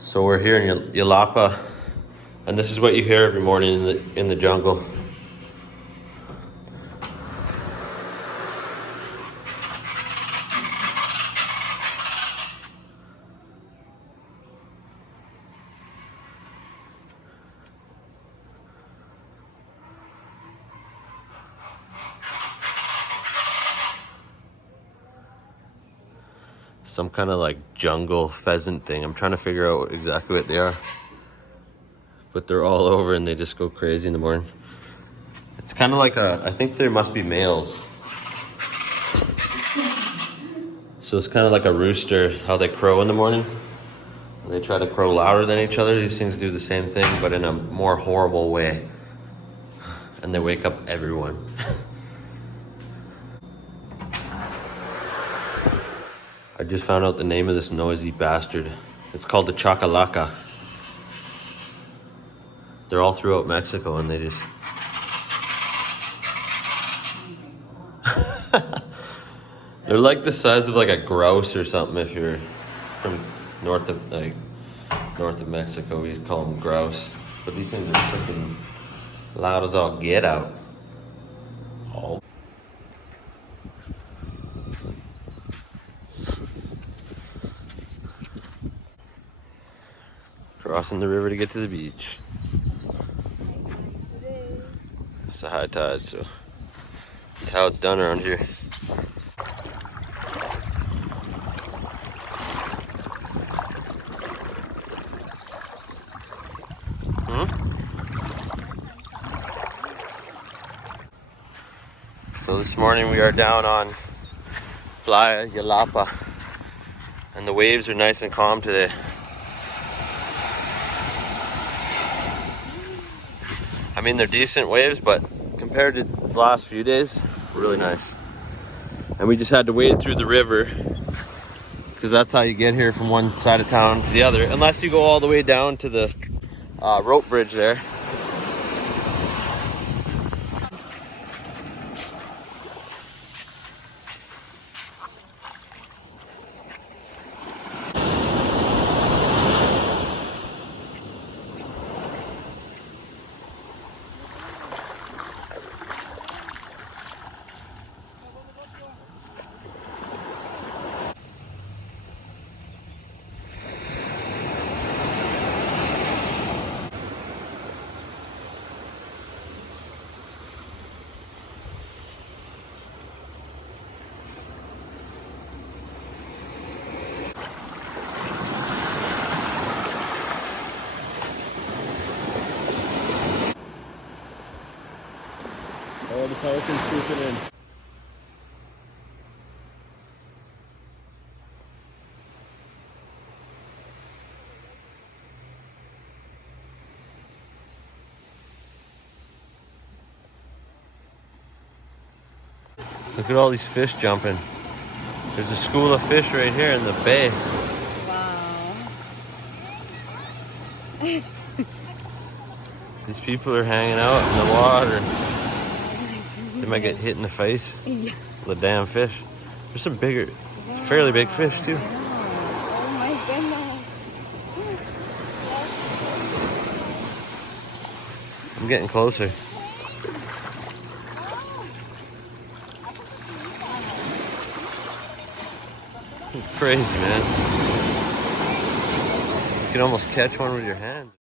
So we're here in Yelapa, and this is what you hear every morning in the jungle. Some kind of like jungle pheasant thing. I'm trying to figure out exactly what they are. But they're all over and they just go crazy in the morning. It's kind of like I think there must be males. So it's kind of like a rooster, how they crow in the morning. And they try to crow louder than each other. These things do the same thing, but in a more horrible way. And they wake up everyone. I just found out the name of this noisy bastard. It's called the chacalaca. They're all throughout Mexico and they just... They're like the size of like a grouse or something if you're from north of Mexico. We call them grouse. But these things are freaking loud as all get out. Oh. Crossing the river to get to the beach. It's a high tide, so that's how it's done around here. So this morning we are down on Playa Yelapa, and the waves are nice and calm today. I mean, they're decent waves, but compared to the last few days, really nice. And we just had to wade through the river because that's how you get here from one side of town to the other, unless you go all the way down to the rope bridge there. Oh, the pelican's swooping in. Look at all these fish jumping. There's a school of fish right here in the bay. Wow. These people are hanging out in the water. They might get hit in the face. Yeah. The damn fish. There's some bigger, fairly big fish too. Oh my goodness. I'm getting closer. It's crazy, man. You can almost catch one with your hands.